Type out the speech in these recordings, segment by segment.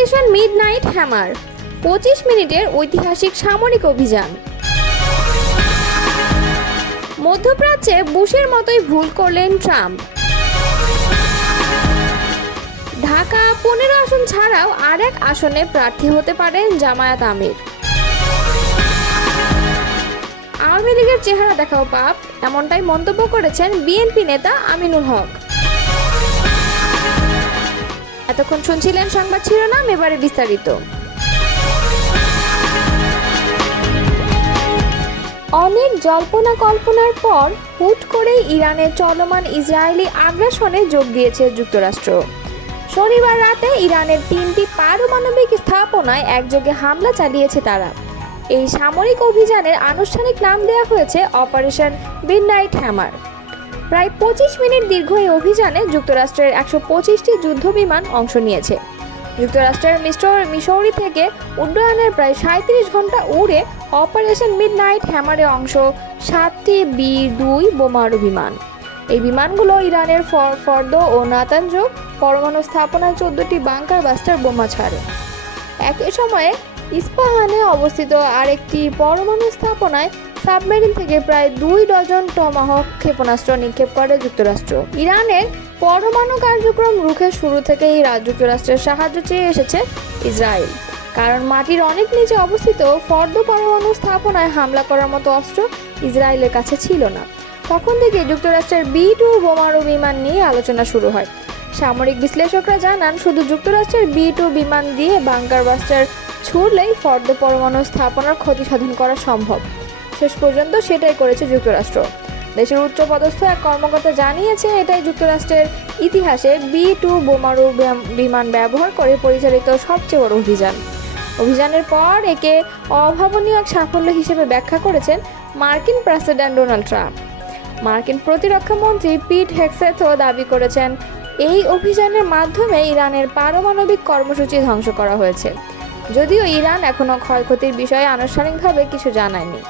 Operation mid night hammer, পঁচিশ মিনিটের ঐতিহাসিক সামরিক অভিযান। মধ্যপ্রাচ্যে বুশের মতোই ভুল করলেন ট্রাম্প। ঢাকা পনেরো আসন ছাড়াও আর এক আসনে প্রার্থী হতে পারেন জামায়াত আমির। আওয়ামী লীগের চেহারা দেখাও পাপ, এমনটাই মন্তব্য করেছেন বিএনপি নেতা আমিনুল হক। এতক্ষণ শুনছিলেন সংবাদ শিরোনাম, এবারে বিস্তারিত। অনেক জল্পনা কল্পনার পর হুট করেই ইরানের চলমান ইসরায়েলি আগ্রাসনে যোগ দিয়েছে যুক্তরাষ্ট্র। শনিবার রাতে ইরানের তিনটি পারমাণবিক স্থাপনায় একযোগে হামলা চালিয়েছে তারা। এই সামরিক অভিযানের আনুষ্ঠানিক নাম দেওয়া হয়েছে অপারেশন মিডনাইট হ্যামার। প্রায় পঁচিশ মিনিট দীর্ঘ এই অভিযানে যুক্তরাষ্ট্রের একশো পঁচিশটি যুদ্ধ বিমান অংশ নিয়েছে। যুক্তরাষ্ট্রের মিস্টর মিসৌরি থেকে উড্ডয়নের প্রায় সাঁত্রিশ ঘণ্টা উড়ে অপারেশন মিড নাইট হ্যামারে অংশ সাতটি বি দুই বোমারু বিমান। এই বিমানগুলো ইরানের ফর- ফর্দ ও নাতাঞ্জ পরমাণু স্থাপনায় চোদ্দটি বাংকার বাস্টার বোমা ছাড়ে। একই সময়ে ইস্পাহানে অবস্থিত আরেকটি পরমাণু স্থাপনায় সাবমেরিন থেকে প্রায় দুই ডজন টমাহক ক্ষেপণাস্ত্র নিক্ষেপ করে যুক্তরাষ্ট্র। ইরানের পরমাণু কার্যক্রম রুখে শুরু থেকেই যুক্তরাষ্ট্রের সাহায্য চেয়ে এসেছে ইসরায়েল। কারণ মাটির অনেক নিচে অবস্থিত ফর্দ পরমাণু স্থাপনায় হামলা করার মতো অস্ত্র ইসরায়েলের কাছে ছিল না। তখন থেকে যুক্তরাষ্ট্রের বি টু বোমারু বিমান নিয়ে আলোচনা শুরু হয়। সামরিক বিশ্লেষকরা জানান, শুধু যুক্তরাষ্ট্রের বি টু বিমান দিয়ে বাংকার বাস্টার ছুড়লেই ফর্দ পরমাণু স্থাপনার ক্ষতি সাধন করা সম্ভব। শেষ পর্যন্ত সেটাই করেছে যুক্তরাষ্ট্র। দেশের উচ্চপদস্থ এক কর্মকর্তা জানিয়েছে, এটাই যুক্তরাষ্ট্রের ইতিহাসে বি টু বোমারু বিমান ব্যবহার করে পরিচালিত সবচেয়ে বড় অভিযান। অভিযানের পর একে অভাবনীয় এক সাফল্য হিসেবে ব্যাখ্যা করেছেন মার্কিন প্রেসিডেন্ট ডোনাল্ড ট্রাম্প। মার্কিন প্রতিরক্ষা মন্ত্রী পিট হেক্সেথও দাবি করেছেন, এই অভিযানের মাধ্যমে ইরানের পারমাণবিক কর্মসূচি ধ্বংস করা হয়েছে। যদিও ইরান এখনও ক্ষয়ক্ষতির বিষয়ে আনুষ্ঠানিকভাবে কিছু জানায়নি।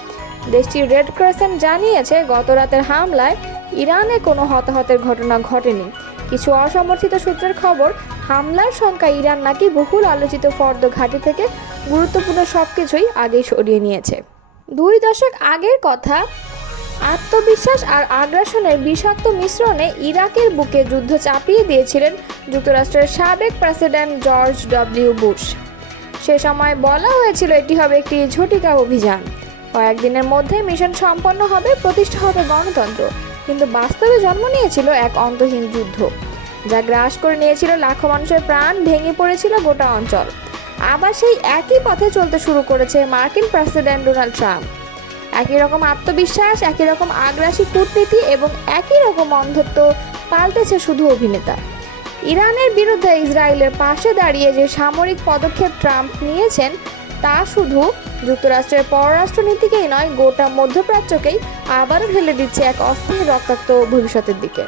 দেশটির রেড ক্রসেন্ট জানিয়েছে গত রাতের হামলায় ইরানে কোনো হতাহতের ঘটনা ঘটেনি। কিছু অসমর্থিত সূত্রের খবর, হামলার সংখ্যা ইরান নাকি বহুল আলোচিত ফর্দ ঘাঁটি থেকে গুরুত্বপূর্ণ সব কিছুই আগেই সরিয়ে নিয়েছে। দুই দশক আগের কথা, আত্মবিশ্বাস আর আগ্রাসনের বিষাক্ত মিশ্রণে ইরাকের বুকে যুদ্ধ চাপিয়ে দিয়েছিলেন যুক্তরাষ্ট্রের সাবেক প্রেসিডেন্ট জর্জ ডব্লিউ বুশ। সে সময় বলা হয়েছিল, এটি হবে একটি ঝটিকা অভিযান। কয়েকদিনের মধ্যে মিশন সম্পন্ন হবে, প্রতিষ্ঠা হবে গণতন্ত্র। কিন্তু বাস্তবে জন্ম নিয়েছিল এক অন্তহীন যুদ্ধ, যা গ্রাস করে নিয়েছিল লাখো মানুষের প্রাণ, ভেঙে পড়েছিল গোটা অঞ্চল। আবার সেই একই পথে চলতে শুরু করেছে মার্কিন প্রেসিডেন্ট ডোনাল্ড ট্রাম্প। একই রকম আত্মবিশ্বাস, একই রকম আগ্রাসী কূটনীতি এবং একই রকম অন্ধত্ব পাল্টেছে শুধু অভিনেতা। ইরানের বিরুদ্ধে ইসরায়েলের পাশে দাঁড়িয়ে যে সামরিক পদক্ষেপ ট্রাম্প নিয়েছেন তা শুধু যুক্তরাষ্ট্রের পররাষ্ট্রনীতিকেই নয়, গোটা মধ্যপ্রাচ্যকেই আবারও ঠেলে দিচ্ছে এক অস্থির রক্তাক্ত ভবিষ্যতের দিকে।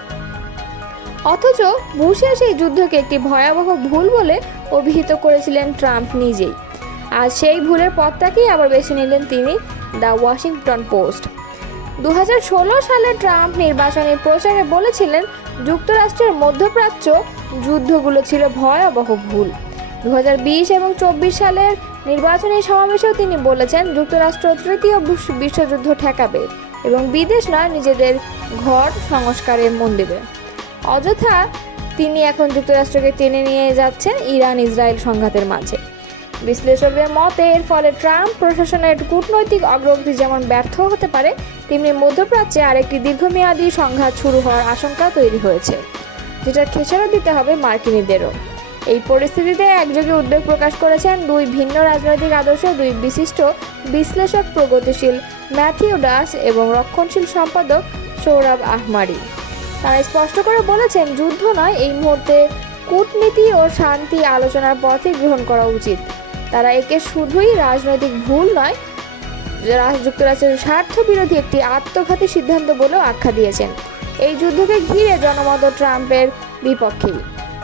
অথচ বুশের সেই যুদ্ধকে একটি ভয়াবহ ভুল বলে অভিহিত করেছিলেন ট্রাম্প নিজেই। আর সেই ভুলের পথটাকেই আবার বেছে নিলেন তিনি, দ্য ওয়াশিংটন পোস্ট। দু হাজার ষোলো সালে ট্রাম্প নির্বাচনী প্রচারে বলেছিলেন, যুক্তরাষ্ট্রের মধ্যপ্রাচ্য যুদ্ধগুলো ছিল ভয়াবহ ভুল। দু হাজার বিশ এবং চব্বিশ সালের নির্বাচনী সমাবেশেও তিনি বলেছেন, যুক্তরাষ্ট্র তৃতীয় বিশ্ব- বিশ্বযুদ্ধ ঠেকাবে এবং বিদেশ নয়, নিজেদের ঘর সংস্কারে মন দেবে। অযথা তিনি এখন যুক্তরাষ্ট্রকে টেনে নিয়ে যাচ্ছেন ইরান ইসরায়েল সংঘাতের মাঝে। বিশ্লেষকদের মতে, এর ফলে ট্রাম্প প্রশাসনের কূটনৈতিক অগ্রগতি যেমন ব্যর্থ হতে পারে, তেমনি মধ্যপ্রাচ্যে আরেকটি দীর্ঘমেয়াদী সংঘাত শুরু হওয়ার আশঙ্কা তৈরি হয়েছে, যেটা খেসারত দিতে হবে মার্কিনীদেরও। এই পরিস্থিতিতে একযোগে উদ্বেগ প্রকাশ করেছেন দুই ভিন্ন রাজনৈতিক আদর্শ, দুই বিশিষ্ট বিশ্লেষক প্রগতিশীল ম্যাথিউ ডাস এবং রক্ষণশীল সম্পাদক সৌরভ আহমারি। তারা স্পষ্ট করে বলেছেন, যুদ্ধ নয়, এই মুহূর্তে কূটনীতি ও শান্তি আলোচনার পথে গ্রহণ করা উচিত। তারা একে শুধুই রাজনৈতিক ভুল নয় যুক্তরাষ্ট্রের স্বার্থ বিরোধী একটি আত্মঘাতী সিদ্ধান্ত বলেও আখ্যা দিয়েছেন। এই যুদ্ধকে ঘিরে জনমত ট্রাম্পের বিপক্ষেই।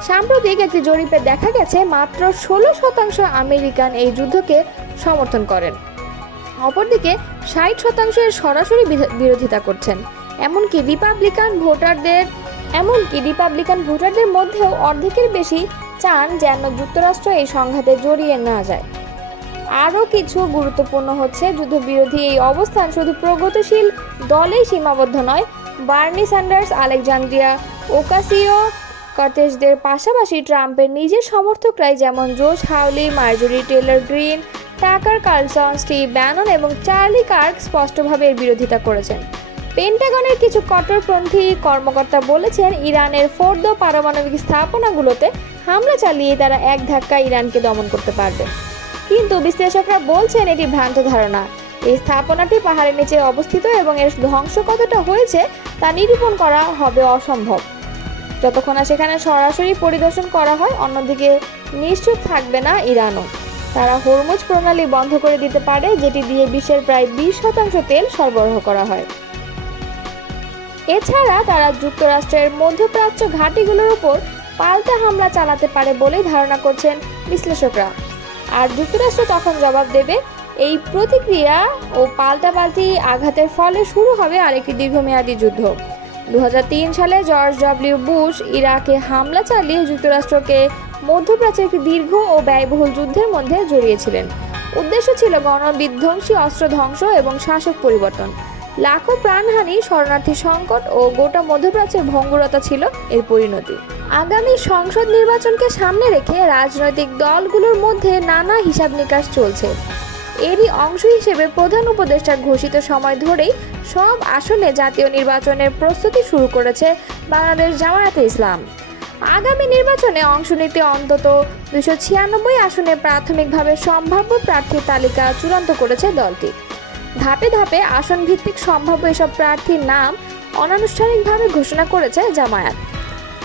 সাম্প্রতিক একটি জরিপে দেখা গেছে, মাত্র ষোলো শতাংশ আমেরিকান এই যুদ্ধকে সমর্থন করেন। অপরদিকে, ষাট শতাংশের সরাসরি বিরোধিতা করছেন। এমনকি রিপাবলিকান ভোটারদের, এমনকি রিপাবলিকান ভোটারদের মধ্যেও অর্ধেকের বেশি চান যেন যুক্তরাষ্ট্র এই সংঘাতে জড়িয়ে না যায়। আরও কিছু গুরুত্বপূর্ণ হচ্ছে, যুদ্ধবিরোধী এই অবস্থান শুধু প্রগতিশীল দলেই সীমাবদ্ধ নয়, বার্নি স্যান্ডার্স, আলেকজান্দ্রিয়া, ওকাসিও কটেজদের পাশাপাশি ট্রাম্পের নিজের সমর্থকরাই যেমন Josh Hawley, Marjorie Taylor Greene, Tucker Carlson Steve Bannon এবং চার্লি কার্ক স্পষ্টভাবে এর বিরোধিতা করেছেন। পেন্টাগনের কিছু কট্টরপন্থী কর্মকর্তা বলেছেন, ইরানের ফোর্দ পারমাণবিক স্থাপনাগুলোতে হামলা চালিয়ে তারা এক ধাক্কা ইরানকে দমন করতে পারবে। কিন্তু বিশ্লেষকরা বলছেন, এটি ভ্রান্ত ধারণা। এই স্থাপনাটি পাহাড়ের নিচে অবস্থিত এবং এর ধ্বংস কতটা হয়েছে তা নিরূপণ করা হবে অসম্ভব। যতক্ষণ না সেখানে সরাসরি পরিদর্শন করা হয়, অন্যদিকে নিশ্চুপ থাকবে না ইরানও। তারা হরমুজ প্রণালী বন্ধ করে দিতে পারে, যেটি দিয়ে বিশ্বের প্রায় বিশ শতাংশ তেল সরবরাহ করা হয়। এছাড়া তারা যুক্তরাষ্ট্রের মধ্যপ্রাচ্য ঘাঁটিগুলোর উপর পাল্টা হামলা চালাতে পারে বলেই ধারণা করছেন বিশ্লেষকরা। আর যুক্তরাষ্ট্র তখন জবাব দেবে, এই প্রতিক্রিয়া ও পাল্টাপাল্টি আঘাতের ফলে শুরু হবে আরেকটি দীর্ঘমেয়াদী যুদ্ধ। দু হাজার তিন সালে জর্জ ডব্লিউ বুশ ইরাকে হামলা চালিয়ে যুক্তরাষ্ট্রকে মধ্যপ্রাচ্যের একটি দীর্ঘ ও ব্যয়বহুল যুদ্ধের মধ্যে জড়িয়েছিলেন। উদ্দেশ্য ছিল গণবিধ্বংসী অস্ত্র ধ্বংস এবং শাসক পরিবর্তন। লাখো প্রাণহানি, শরণার্থী সংকট ও গোটা মধ্যপ্রাচ্যের ভঙ্গুরতা ছিল এর পরিণতি। আগামী সংসদ নির্বাচনকে সামনে রেখে রাজনৈতিক দলগুলোর মধ্যে নানা হিসাব নিকাশ চলছে। এরই অংশ হিসেবে প্রধান উপদেষ্টার ঘোষিত সময় ধরেই সব আসনে জাতীয় নির্বাচনের প্রস্তুতি শুরু করেছে বাংলাদেশ জামায়াতে ইসলাম। আগামী নির্বাচনে অংশ নিতে অন্তত দুশো ছিয়ানব্বই আসনে প্রাথমিকভাবে সম্ভাব্য প্রার্থীর তালিকা চূড়ান্ত করেছে দলটি। ধাপে ধাপে আসন ভিত্তিক সম্ভাব্য এসব প্রার্থীর নাম অনানুষ্ঠানিকভাবে ঘোষণা করেছে জামায়াত।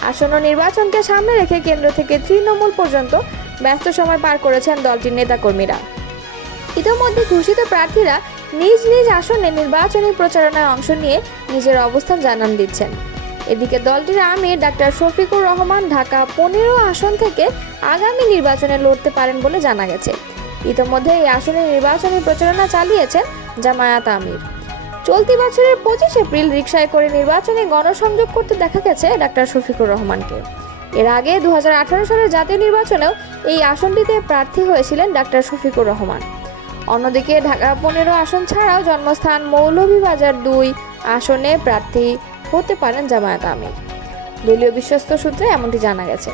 আসন্ন নির্বাচনকে সামনে রেখে কেন্দ্র থেকে তৃণমূল পর্যন্ত ব্যস্ত সময় পার করেছেন দলটির নেতাকর্মীরা। ইতোমধ্যে ঘোষিত প্রার্থীরা নিজ নিজ আসনে নির্বাচনী প্রচারণায় অংশ নিয়ে নিজের অবস্থান জানান দিচ্ছেন। এদিকে দলটির আমির ডাক্তার শফিকুর রহমান ঢাকা পনেরো আসন থেকে আগামী নির্বাচনে লড়তে পারেন বলে জানা গেছে। ইতোমধ্যে এই আসনে নির্বাচনী প্রচারণা চালিয়েছেন জামায়াত আমির। চলতি বছরের পঁচিশ এপ্রিল রিকশায় করে নির্বাচনে গণসংযোগ করতে দেখা গেছে ডাক্তার শফিকুর রহমানকে। এর আগে দু হাজার আঠারো সালের জাতীয় নির্বাচনেও এই আসনটিতে প্রার্থী হয়েছিলেন ডাক্তার শফিকুর রহমান। অন্যদিকে ঢাকা পনেরো আসন ছাড়াও জন্মস্থান মৌলভীবাজার দুই আসনে প্রার্থী হতে পারেন জামায়াত আমির। দলীয় বিশ্বস্ত সূত্রে এমনটি জানা গেছে।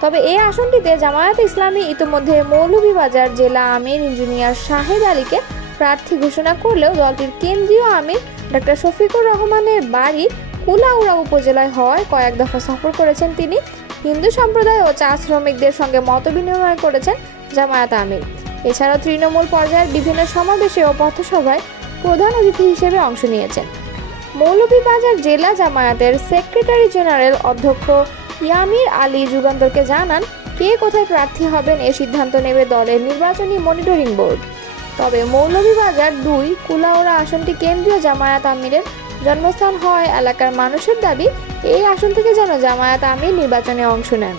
তবে এই আসনটিতে জামায়াত ইসলামী ইতিমধ্যে মৌলভীবাজার জেলা আমির ইঞ্জিনিয়ার শাহেদ আলীকে প্রার্থী ঘোষণা করলেও দলটির কেন্দ্রীয় আমির ডক্টর শফিকুর রহমানের বাড়ি কুলাউড়া উপজেলায় হওয়ায় কয়েক দফা সফর করেছেন তিনি। হিন্দু সম্প্রদায় ও চা শ্রমিকদের সঙ্গে মতবিনিময় করেছেন জামায়াত আমির। এছাড়াও তৃণমূল পর্যায়ের বিভিন্ন সমাবেশে ও পথসভায় প্রধান অতিথি হিসেবে অংশ নিয়েছেন। মৌলভীবাজার জেলা জামায়াতের সেক্রেটারি জেনারেল অধ্যক্ষ ইয়ামির আলী যুগান্তরকে জানান, কে কোথায় প্রার্থী হবেন এ সিদ্ধান্ত নেবে দলের নির্বাচনী মনিটরিং বোর্ড। তবে মৌলভীবাজার দুই, কুলাউড়া আসনটি কেন্দ্রীয় জামায়াত আমিরের জন্মস্থান হয় এলাকার মানুষের দাবি, এই আসন থেকে যেন জামায়াত আমির নির্বাচনে অংশ নেন।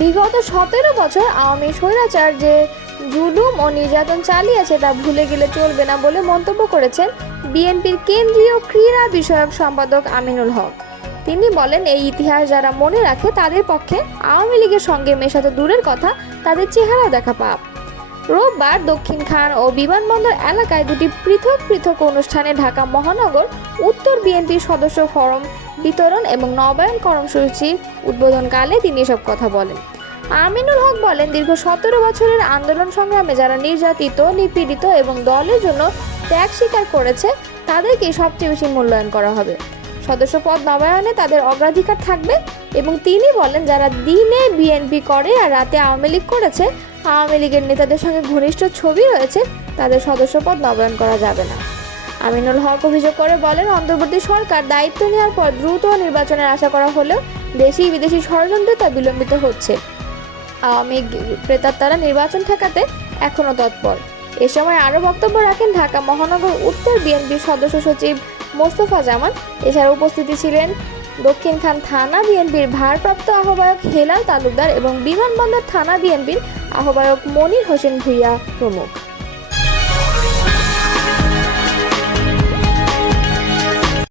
বিগত সতেরো বছর আওয়ামী স্বৈরাচার যে জুলুম ও নির্যাতন চালিয়েছে তা ভুলে গেলে চলবে না বলে মন্তব্য করেছেন বিএনপির কেন্দ্রীয় ক্রীড়া বিষয়ক সম্পাদক আমিনুল হক। তিনি বলেন, এই ইতিহাস যারা মনে রাখে তাদের পক্ষে আওয়ামী লীগের সঙ্গে মেশাতে দূরের কথা, তাদের চেহারা দেখা পাপ। রোববার দক্ষিণ খান ও বিমানবন্দর এলাকায় দুটি পৃথক পৃথক অনুষ্ঠানে ঢাকা মহানগর উত্তর বিএনপির সদস্য ফরম বিতরণ এবং নবায়ন কর্মসূচির উদ্বোধনকালে তিনি এসব কথা বলেন। আমিনুল হক বলেন, দীর্ঘ সতেরো বছরের আন্দোলন সংগ্রামে যারা নির্যাতিত, নিপীড়িত এবং দলের জন্য ত্যাগ স্বীকার করেছে, তাদেরকে সবচেয়ে বেশি মূল্যায়ন করা হবে। সদস্য পদ নবায়নে তাদের অগ্রাধিকার থাকবে এবং তিনি বলেন, যারা দিনে বিএনপি করে আর রাতে আওয়ামী লীগ করেছে, আওয়ামী লীগের নেতাদের সঙ্গে ঘনিষ্ঠ ছবি রয়েছে, তাদের সদস্যপদ নবায়ন করা যাবে না। আমিনুল হক অভিযোগ করে বলেন, অন্তর্বর্তী সরকার দায়িত্ব নেওয়ার পর দ্রুত নির্বাচনের আশা করা হলেও দেশি বিদেশি ষড়যন্ত্রে তা বিলম্বিত হচ্ছে। আওয়ামী ক্রেতার প্রেতাত্মারা নির্বাচন ঠেকাতে এখনও তৎপর। এ সময় আরও বক্তব্য রাখেন ঢাকা মহানগর উত্তর বিএনপির সদস্য সচিব মোস্তফা জামান। এছাড়া উপস্থিতি ছিলেন দক্ষিণখান থানা বিএনপির ভারপ্রাপ্ত আহ্বায়ক হেলাল তালুকদার এবং বিমানবন্দর থানা বিএনপির আহ্বায়ক মনির হোসেন ভুইয়া প্রমুখ।